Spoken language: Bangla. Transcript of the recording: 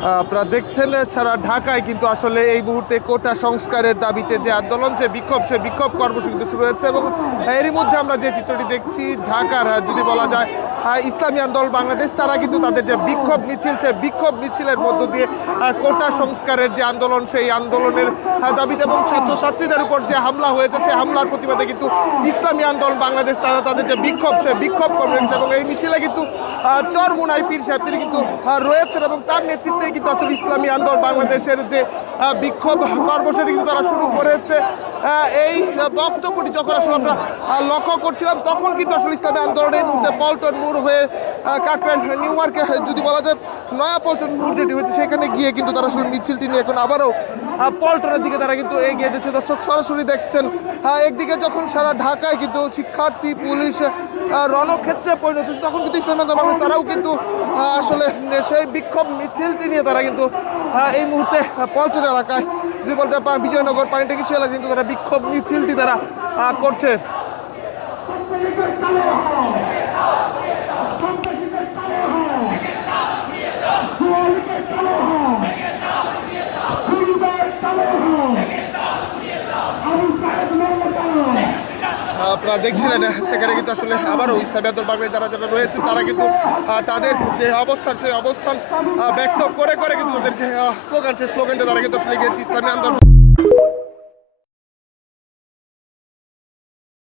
আপনারা দেখছেন সারা ঢাকায় কিন্তু আসলে এই মুহূর্তে কোটা সংস্কারের দাবিতে যে আন্দোলন, যে বিক্ষোভ, সে বিক্ষোভ কর্মসূচি কিন্তু শুরু হয়েছে। এবং এরই মধ্যে আমরা যে চিত্রটি দেখছি, ঢাকার যদি বলা যায় ইসলামী আন্দোলন বাংলাদেশ, তারা কিন্তু তাদের যে বিক্ষোভ মিছিল, সে বিক্ষোভ মিছিলের মধ্য দিয়ে কোটা সংস্কারের যে আন্দোলন, সেই আন্দোলনের দাবিতে এবং ছাত্রছাত্রীদের উপর যে হামলা হয়েছে, সেই হামলার প্রতিবাদে কিন্তু ইসলামী আন্দোলন বাংলাদেশ তারা তাদের যে বিক্ষোভ, সে বিক্ষোভ করে রেখেছে। এবং এই মিছিলে কিন্তু চরমুনাই পীর সাহেব তিনি কিন্তু রয়েছেন এবং তার নেতৃত্বে কিন্তু আসলে ইসলামী আন্দোলন বাংলাদেশের যে বিক্ষোভ কর্মসূচি কিন্তু তারা শুরু করেছে। এই বক্তব্যটি যখন আসলে আমরা লক্ষ্য করছিলাম, তখন কিন্তু আসলে ইসলামী আন্দোলনের মধ্যে পল্টন মোড় হয়ে কাকরাইল নিউ মার্কেট, যদি বলা যায় নয়া পল্টন মোড় যেটি হয়েছে, সেখানে গিয়ে কিন্তু তারা আসলে মিছিলটি নিয়ে এখন আবারও পল্টনের দিকে তারা কিন্তু এগিয়ে যাচ্ছে। দর্শক সরাসরি দেখছেন, একদিকে যখন সারা ঢাকায় কিন্তু শিক্ষার্থী পুলিশ রণক্ষেত্রে পরিণত হচ্ছে, তখন কিন্তু ইসলামী আন্দোলন বাংলাদেশ তারাও কিন্তু আসলে সেই বিক্ষোভ মিছিলটি নিয়ে তারা কিন্তু এই মুহূর্তে পল্টন এলাকায়, যদি বলতে বিজয়নগর পানিটাকি সে এলাকায় কিন্তু তারা বিক্ষোভ মিছিলটি তারা করছে। আপনারা দেখছিলেন সেখানে কিন্তু আসলে আবারও ইসলামী আন্দোলন বাংলাদেশ যারা যারা রয়েছে, তারা কিন্তু তাদের যে অবস্থান, সেই অবস্থান ব্যক্ত করে করে কিন্তু তাদের যে স্লোগান, সেই স্লোগানটা তারা কিন্তু আসলে গিয়েছে ইসলামী আন্দোলন।